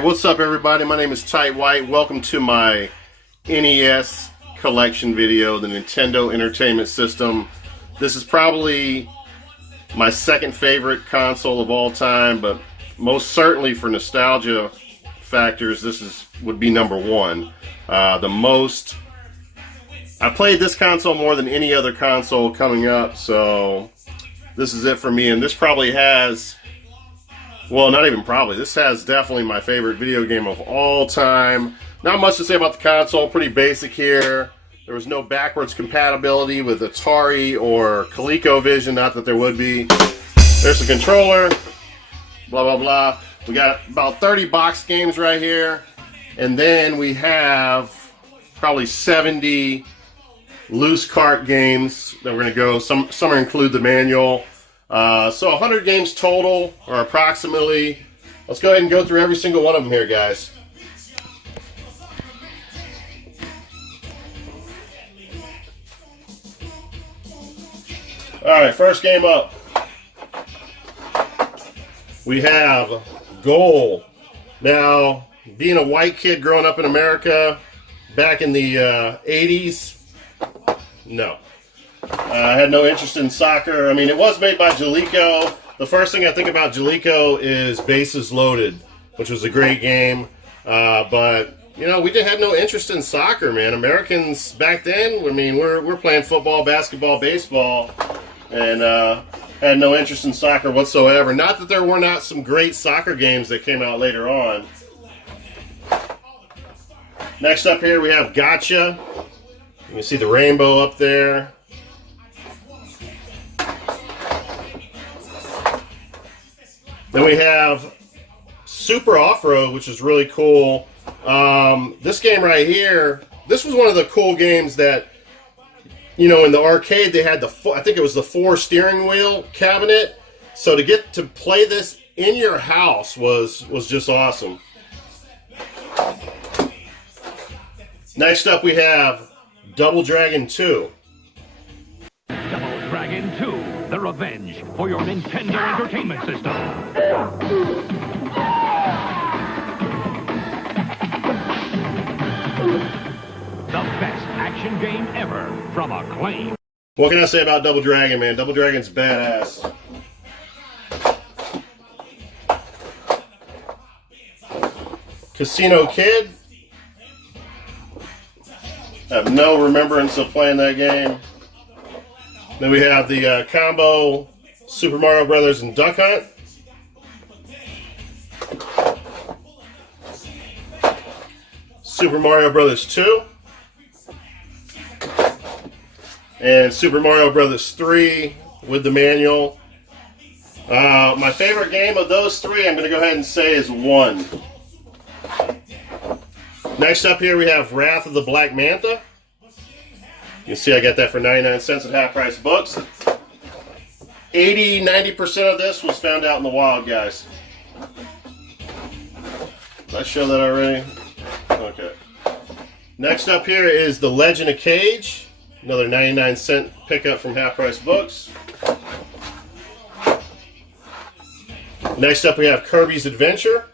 Alright, what's up everybody? My name is Tight White. Welcome to my NES Collection video, the Nintendo Entertainment System. This is probably my second favorite console of all time, but most certainly for nostalgia factors, this would be number one. I played this console more than any other console coming up, so this is it for me. And this probably has, well, not even probably, this has definitely my favorite video game of all time. Not much to say about the console, pretty basic here. There was no backwards compatibility with Atari or ColecoVision, not that there would be. There's the controller, blah, blah, blah. We got about 30 box games right here. And then we have probably 70 loose cart games that we're going to go. Some include the manual. So 100 games total, or approximately. Let's go ahead and go through every single one of them here, guys. Alright, first game up. We have Goal. Now, being a white kid growing up in America back in the 80s, no. I had no interest in soccer. I mean, it was made by Jaleco. The first thing I think about Jaleco is Bases Loaded, which was a great game. But, you know, we didn't have no interest in soccer, man. Americans back then, I mean, we're playing football, basketball, baseball, and had no interest in soccer whatsoever. Not that there were not some great soccer games that came out later on. Next up here, we have Gotcha. You can see the rainbow up there. Then we have Super Off-Road, which is really cool. This game right here, this was one of the cool games that, you know, in the arcade they had I think it was the 4 steering wheel cabinet. So to get to play this in your house was just awesome. Next up we have Double Dragon 2. Double Dragon 2, the revenge for your Nintendo Entertainment System. The best action game ever from Acclaim. What can I say about Double Dragon, man? Double Dragon's badass. Casino Kid. I have no remembrance of playing that game. Then we have the combo Super Mario Brothers and Duck Hunt. Super Mario Brothers 2. And Super Mario Brothers 3 with the manual. My favorite game of those three, I'm going to go ahead and say, is 1. Next up here we have Wrath of the Black Manta. You can see I got that for 99 cents at Half Price Books. 80-90% of this was found out in the wild, guys. Did I show that already? Okay. Next up here is The Legend of Cage. Another 99-cent pickup from Half Price Books. Next up we have Kirby's Adventure.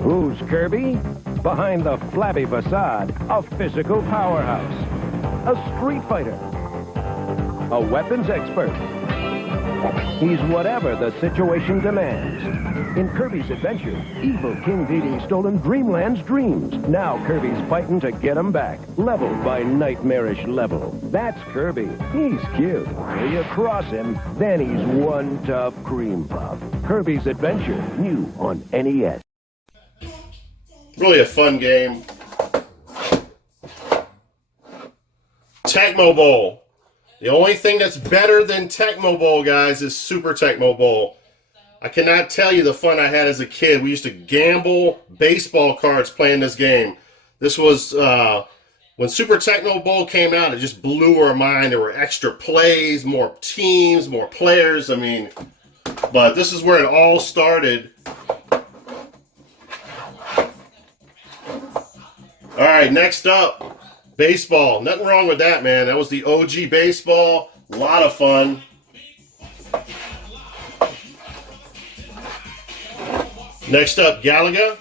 Who's Kirby? Behind the flabby facade, a physical powerhouse, a street fighter, a weapons expert. He's whatever the situation demands. In Kirby's Adventure, evil King Dedede's stolen Dreamland's dreams. Now Kirby's fighting to get them back, level by nightmarish level. That's Kirby. He's cute. Till you cross him, then he's one tough cream puff. Kirby's Adventure, new on NES. Really a fun game. Tecmo Bowl. The only thing that's better than Tecmo Bowl, guys, is Super Tecmo Bowl. I cannot tell you the fun I had as a kid. We used to gamble baseball cards playing this game. This was, when Super Tecmo Bowl came out, it just blew our mind. There were extra plays, more teams, more players. I mean, but this is where it all started. All right, next up, baseball. Nothing wrong with that, man. That was the OG baseball. A lot of fun. Next up, Galaga,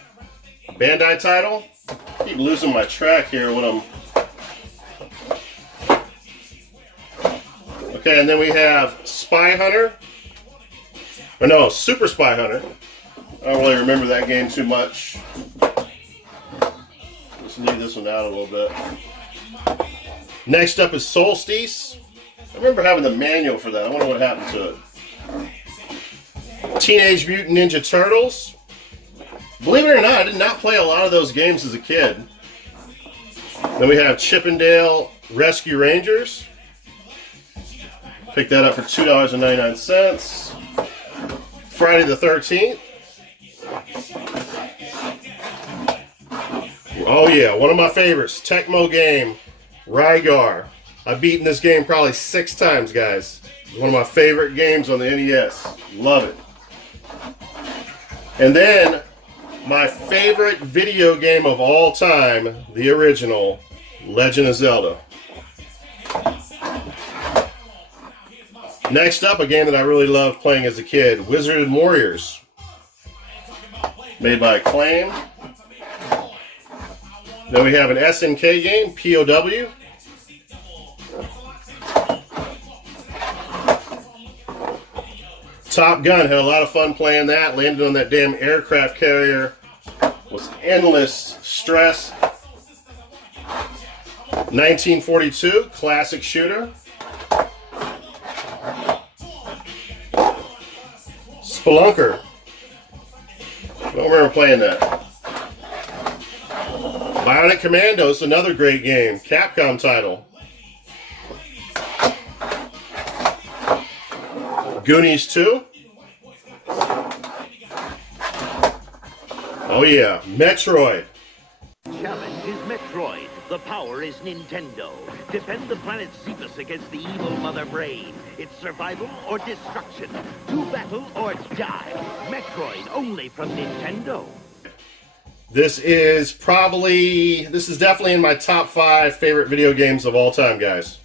Bandai title. I keep losing my track here when I'm... Okay, and then we have Spy Hunter. Or no, Super Spy Hunter. I don't really remember that game too much. Let's leave this one out a little bit. Next up is Solstice. I remember having the manual for that. I wonder what happened to it. Teenage Mutant Ninja Turtles. Believe it or not, I did not play a lot of those games as a kid. Then we have Chippendale Rescue Rangers. Picked that up for $2.99. Friday the 13th. Oh yeah, one of my favorites, Tecmo game, Rygar. I've beaten this game probably 6 times, guys. It's one of my favorite games on the NES. Love it. And then, my favorite video game of all time, the original, Legend of Zelda. Next up, a game that I really loved playing as a kid, Wizard and Warriors. Made by Acclaim. Then we have an SNK game, POW. Top Gun, had a lot of fun playing that. Landed on that damn aircraft carrier. Was endless stress. 1942, classic shooter. Spelunker. Don't remember playing that. Bionic Commandos, another great game. Capcom title. Goonies 2. Oh yeah, Metroid. Challenge is Metroid. The power is Nintendo. Defend the planet Xephus against the evil Mother Brain. It's survival or destruction. To battle or die. Metroid only from Nintendo. This is definitely in my top 5 favorite video games of all time, guys.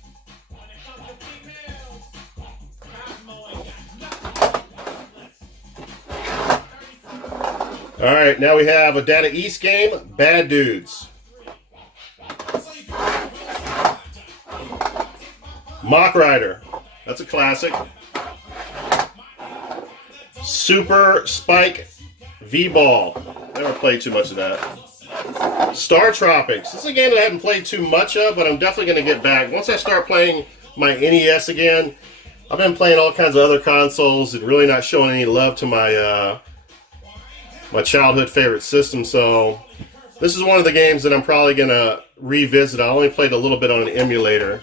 Alright, now we have a Data East game, Bad Dudes. Mock Rider, that's a classic. Super Spike V-Ball. Never played too much of that. Star Tropics. This is a game that I haven't played too much of, but I'm definitely going to get back. Once I start playing my NES again, I've been playing all kinds of other consoles and really not showing any love to my my childhood favorite system. So this is one of the games that I'm probably going to revisit. I only played a little bit on an emulator.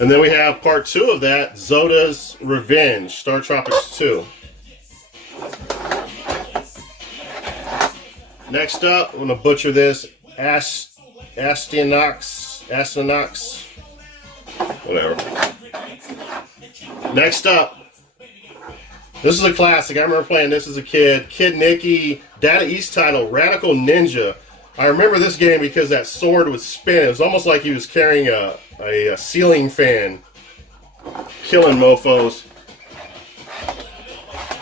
And then we have part 2 of that, Zoda's Revenge, Star Tropics 2. Next up, I'm going to butcher this, Astinox, whatever. Next up, this is a classic. I remember playing this as a kid. Kid Nicky, Data East title, Radical Ninja. I remember this game because that sword would spin. It was almost like he was carrying a ceiling fan. Killing mofos.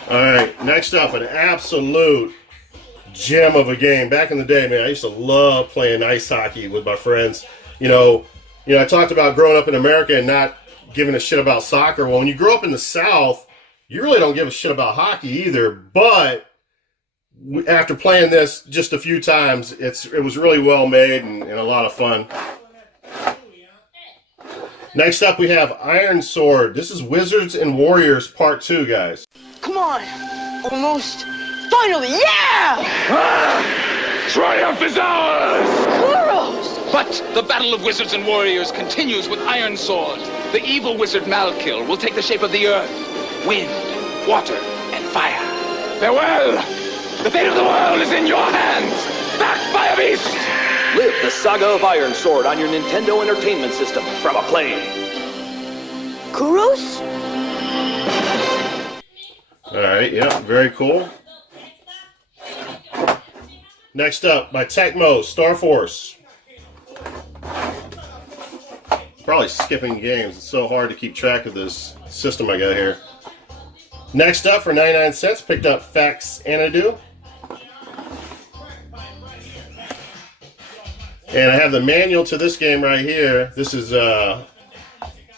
Alright, next up, an absolute gem of a game. Back in the day, man, I used to love playing ice hockey with my friends. You know, I talked about growing up in America and not giving a shit about soccer. Well, when you grow up in the South, you really don't give a shit about hockey either. But after playing this just a few times, it was really well made and a lot of fun. Next up, we have Iron Sword. This is Wizards and Warriors Part 2, guys. Come on! Almost! Finally! Yeah! Triumph is ours! Kuros! But the battle of Wizards and Warriors continues with Iron Sword. The evil wizard Malkil will take the shape of the earth, wind, water, and fire. Farewell! The fate of the world is in your hands! Backed by a beast! Live the saga of Iron Sword on your Nintendo Entertainment System from Acclaim. Kuros? Alright, yeah, very cool. Next up, by Tecmo, Star Force. Probably skipping games. It's so hard to keep track of this system I got here. Next up, for 99 cents, picked up Fax Anadu. And I have the manual to this game right here. This is,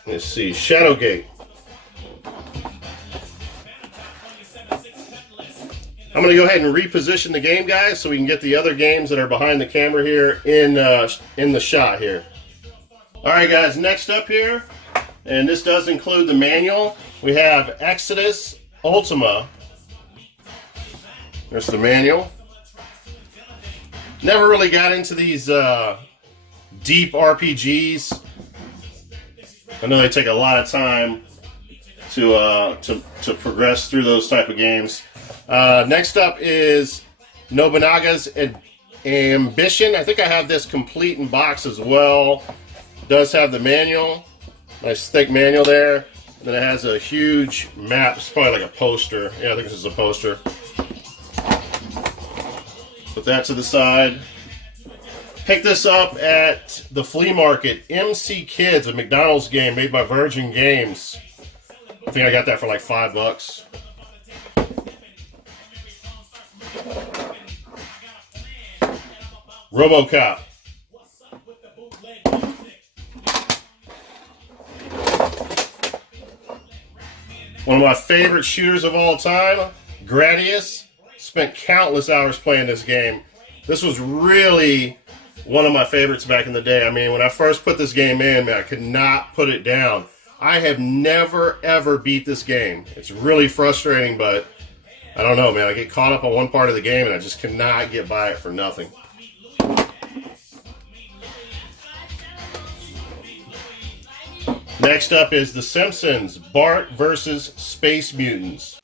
let's see, Shadowgate. I'm going to go ahead and reposition the game, guys, so we can get the other games that are behind the camera here in the shot here. All right, guys, next up here, and this does include the manual, we have Exodus Ultima. There's the manual. Never really got into these deep RPGs. I know they take a lot of time to progress through those type of games. Next up is Nobunaga's Ambition. I think I have this complete in box as well. It does have the manual, nice thick manual there. And then it has a huge map. It's probably like a poster. Yeah, I think this is a poster. Put that to the side. Picked this up at the flea market. MC Kids, a McDonald's game made by Virgin Games. I think I got that for like $5. RoboCop. One of my favorite shooters of all time, Gradius. Spent countless hours playing this game. This was really one of my favorites back in the day. I mean, when I first put this game in, man, I could not put it down. I have never, ever beat this game. It's really frustrating, but I don't know, man. I get caught up on one part of the game, and I just cannot get by it for nothing. Next up is The Simpsons, Bart versus Space Mutants.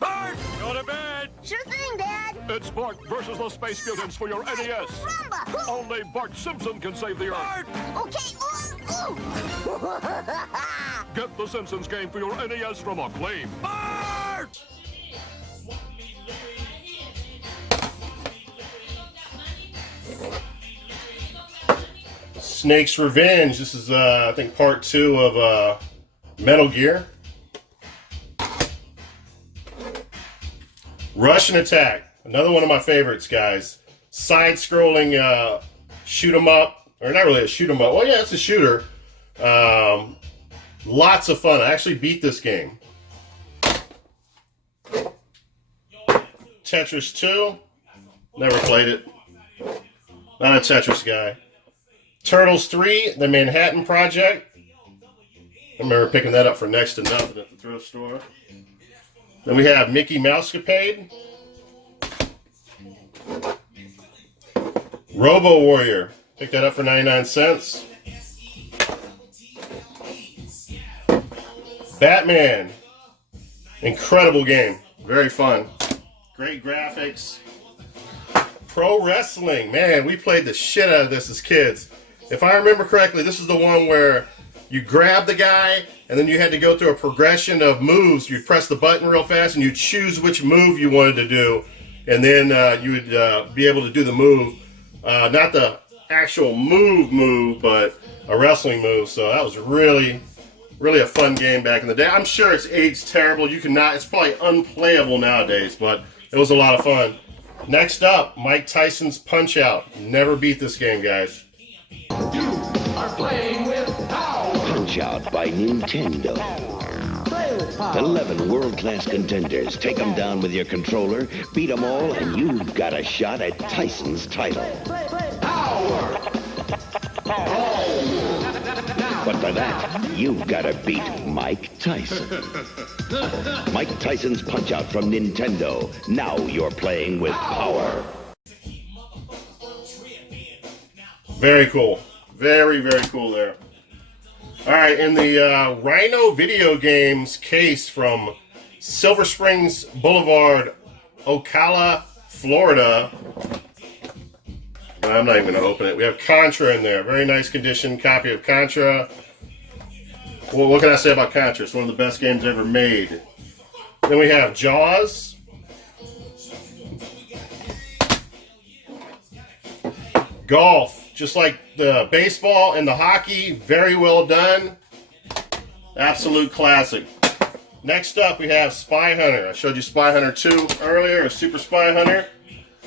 Bart! Go to bed! Sure thing, Dad. It's Bart versus the Space Mutants for your NES. Rumba. Only Bart Simpson can save the Earth. Bart! Okay. Ooh. Get the Simpsons game for your NES from Acclaim. Bart! Snake's Revenge. This is, I think, part 2 of Metal Gear. Russian Attack. Another one of my favorites, guys. Side-scrolling shoot 'em up. Or not really a shoot 'em up. Well, yeah, it's a shooter. Lots of fun. I actually beat this game. Tetris 2. Never played it. Not a Tetris guy. Turtles 3, The Manhattan Project. I remember picking that up for next to nothing at the thrift store. Then we have Mickey Mousecapade. Robo Warrior. Picked that up for 99 cents. Batman. Incredible game. Very fun. Great graphics. Pro Wrestling. Man, we played the shit out of this as kids. If I remember correctly, this is the one where you grab the guy, and then you had to go through a progression of moves. You'd press the button real fast, and you'd choose which move you wanted to do, and then you would be able to do the move. Not the actual move, but a wrestling move. So that was really, really a fun game back in the day. I'm sure it's aged terrible. It's probably unplayable nowadays, but it was a lot of fun. Next up, Mike Tyson's Punch-Out. Never beat this game, guys. You are playing with power. Punch-Out by Nintendo. 11 world-class contenders. Take them down with your controller, beat them all, and you've got a shot at Tyson's title. Power. But for that, you've got to beat Mike Tyson. Mike Tyson's Punch-Out from Nintendo. Now you're playing with power. Very cool. Very, very cool there. All right, in the Rhino Video Games case from Silver Springs Boulevard, Ocala, Florida. I'm not even going to open it. We have Contra in there. Very nice condition copy of Contra. Well, what can I say about Contra? It's one of the best games ever made. Then we have Jaws. Golf. Just like the baseball and the hockey, very well done. Absolute classic. Next up, we have Spy Hunter. I showed you Spy Hunter 2 earlier, or Super Spy Hunter.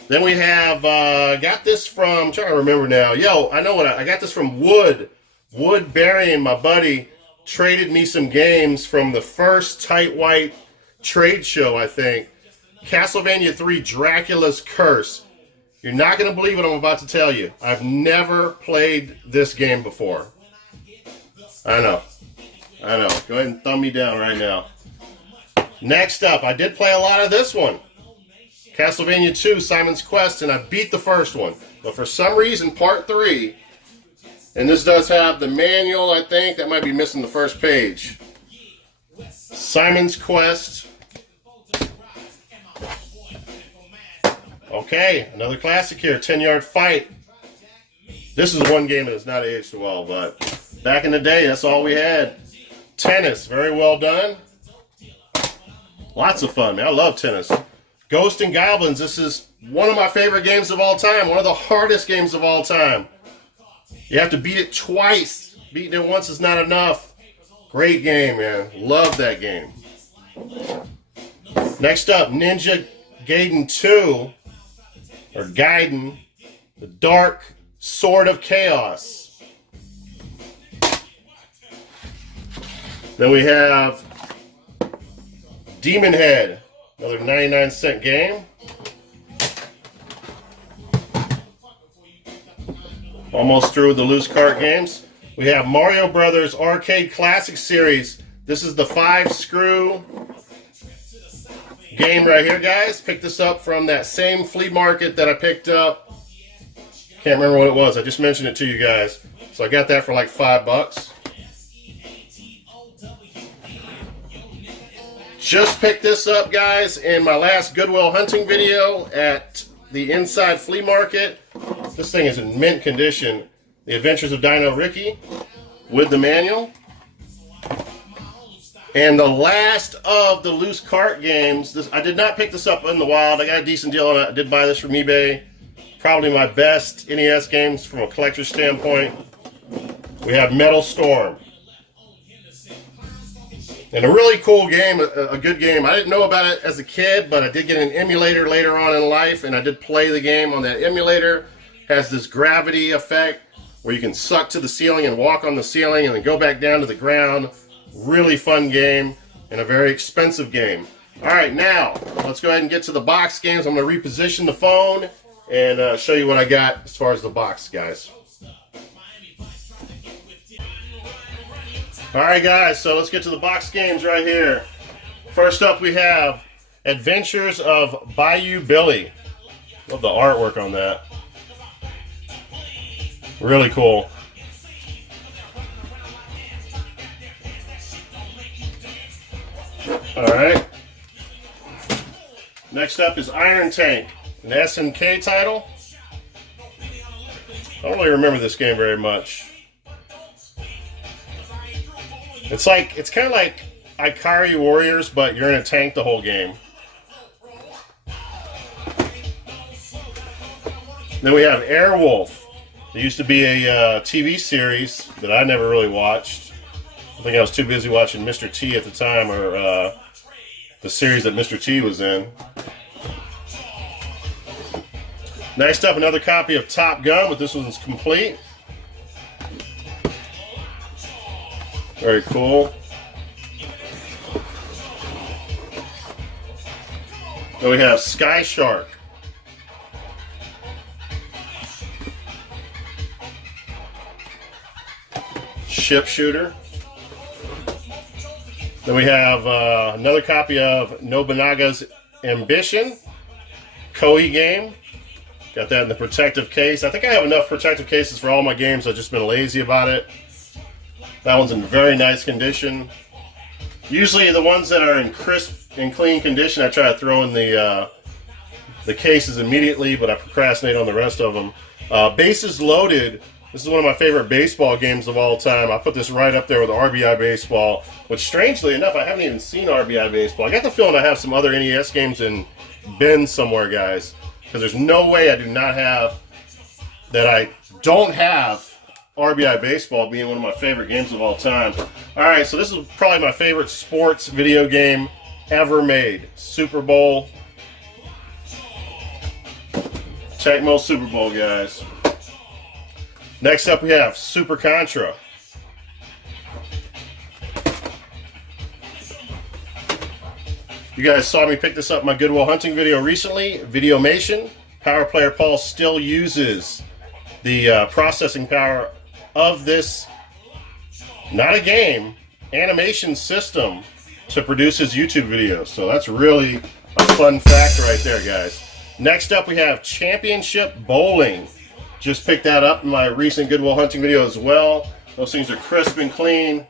Then we have, got this from, I'm trying to remember now. Yo, I know what I got this from Wood. Wood Berry and my buddy traded me some games from the first Tight White trade show, I think. Castlevania 3 Dracula's Curse. You're not going to believe what I'm about to tell you. I've never played this game before. I know. Go ahead and thumb me down right now. Next up, I did play a lot of this one. Castlevania 2, Simon's Quest, and I beat the first one. But for some reason, Part 3, and this does have the manual, I think, that might be missing the first page. Simon's Quest. Okay, another classic here, 10-Yard Fight. This is one game that has not aged well, but back in the day, that's all we had. Tennis, very well done. Lots of fun, man. I love tennis. Ghosts and Goblins, this is one of my favorite games of all time. One of the hardest games of all time. You have to beat it twice. Beating it once is not enough. Great game, man. Love that game. Next up, Ninja Gaiden 2, or Gaiden, the Dark Sword of Chaos. Then we have Demon Head, another 99-cent game. Almost through with the loose cart games. We have Mario Brothers Arcade Classic Series. This is the 5-screw game right here, guys. Picked this up from that same flea market that I picked up. Can't remember what it was. I just mentioned it to you guys. So I got that for like $5. Just picked this up, guys, in my last Goodwill hunting video at the Inside Flea Market. This thing is in mint condition. The Adventures of Dino Ricky with the manual. And the last of the loose cart games. I did not pick this up in the wild. I got a decent deal on it. I did buy this from eBay. Probably my best NES games from a collector's standpoint. We have Metal Storm. And a really cool game, a good game. I didn't know about it as a kid, but I did get an emulator later on in life, and I did play the game on that emulator. Has this gravity effect where you can suck to the ceiling and walk on the ceiling and then go back down to the ground. Really fun game and a very expensive game. All right, now let's go ahead and get to the box games. I'm going to reposition the phone and show you what I got as far as the box, guys. All right, guys, so let's get to the box games right here. First up, we have Adventures of Bayou Billy. Love the artwork on that. Really cool. All right. Next up is Iron Tank, an SNK title. I don't really remember this game very much. It's kind of like Ikari Warriors, but you're in a tank the whole game. Then we have Airwolf. There used to be a TV series that I never really watched. I think I was too busy watching Mr. T at the time, or the series that Mr. T was in. Next up, another copy of Top Gun, but this one's complete. Very cool. Then we have Sky Shark. Ship Shooter. Then we have another copy of Nobunaga's Ambition. Koei game. Got that in the protective case. I think I have enough protective cases for all my games. I've just been lazy about it. That one's in very nice condition. Usually the ones that are in crisp and clean condition, I try to throw in the cases immediately, but I procrastinate on the rest of them. Bases Loaded. This is one of my favorite baseball games of all time. I put this right up there with RBI Baseball, which strangely enough, I haven't even seen RBI Baseball. I got the feeling I have some other NES games in bins somewhere, guys, because there's no way I do not have, that I don't have RBI Baseball being one of my favorite games of all time. Alright, so this is probably my favorite sports video game ever made. Super Bowl. Tecmo Super Bowl, guys. Next up we have Super Contra. You guys saw me pick this up in my Goodwill Hunting video recently. Videomation. Power Player Paul still uses the processing power of this, not a game, animation system to produce his YouTube videos. So that's really a fun fact right there, guys. Next up we have Championship Bowling. Just picked that up in my recent Goodwill Hunting video as well. Those things are crisp and clean.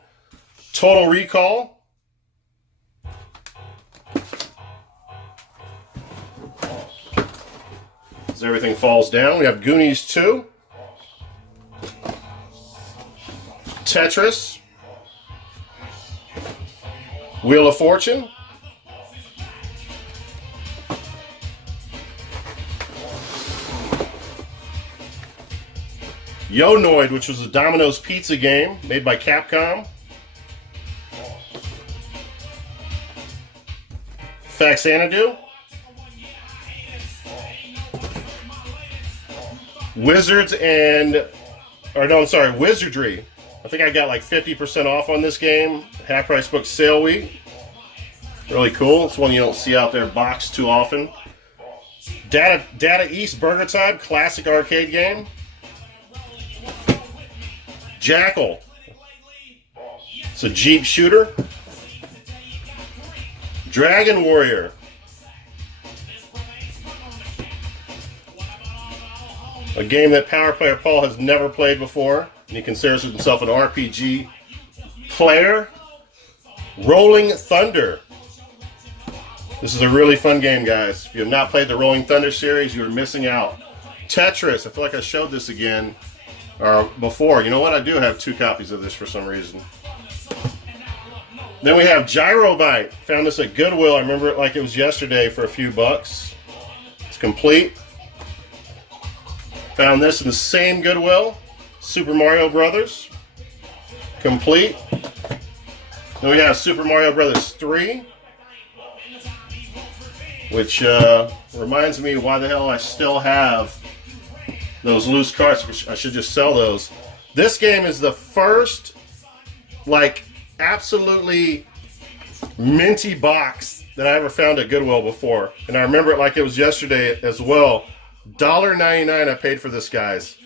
Total Recall. As everything falls down, we have Goonies 2. Tetris. Wheel of Fortune. Yo-Noid, which was a Domino's pizza game made by Capcom. Faxanadu. Wizardry. I think I got like 50% off on this game. Half price book sale week. Really cool. It's one you don't see out there boxed too often. Data East Burger Time, classic arcade game. Jackal. It's a Jeep shooter. Dragon Warrior. A game that Power Player Paul has never played before, and he considers himself an RPG player. Rolling Thunder. This is a really fun game, guys. If you have not played the Rolling Thunder series, you are missing out. Tetris. I feel like I showed this again before. You know what? I do have 2 copies of this for some reason. Then we have Gyrobite. Found this at Goodwill. I remember it like it was yesterday for a few bucks. It's complete. Found this in the same Goodwill. Super Mario Brothers. Complete. Then we have Super Mario Brothers 3. Which reminds me why the hell I still have those loose cards. I should just sell those. This game is the first, like, absolutely minty box that I ever found at Goodwill before. And I remember it like it was yesterday as well. $1.99 I paid for this, guys.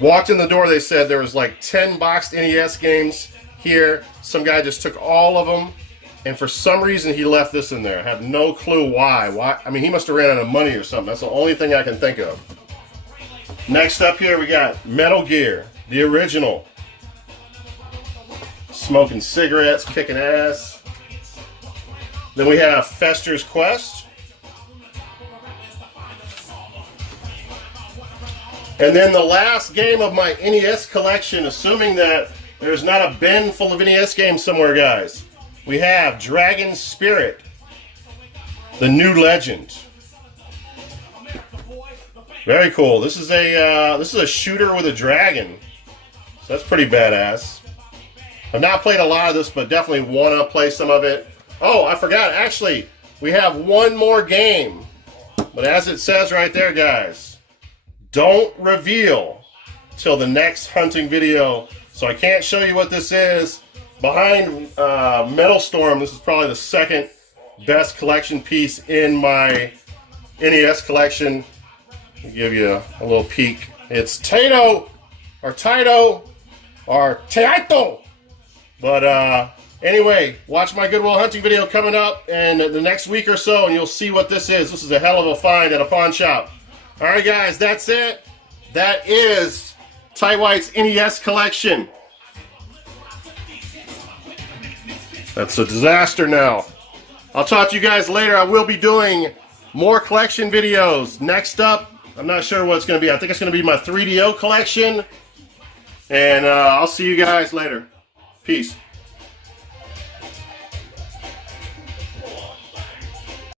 Walked in the door, they said there was like 10 boxed NES games here. Some guy just took all of them, and for some reason he left this in there. I have no clue why. I mean, he must have ran out of money or something. That's the only thing I can think of. Next up here we got Metal Gear, the original. Smoking cigarettes, kicking ass. Then we have Fester's Quest. And then the last game of my NES collection, assuming that there's not a bin full of NES games somewhere, guys. We have Dragon Spirit, the New Legend. Very cool. This is a shooter with a dragon. So that's pretty badass. I've not played a lot of this, but definitely want to play some of it. Oh, I forgot. Actually, we have one more game. But as it says right there, guys, don't reveal till the next hunting video. So I can't show you what this is. Behind Metal Storm, this is probably the second best collection piece in my NES collection. I'll give you a little peek. It's Taito, or Taito. But anyway, watch my Goodwill Hunting video coming up in the next week or so, and you'll see what this is. This is a hell of a find at a pawn shop. All right, guys, that's it. That is Ty White's NES collection. That's a disaster now. I'll talk to you guys later. I will be doing more collection videos. Next up, I'm not sure what it's going to be. I think it's going to be my 3DO collection. And I'll see you guys later. Peace.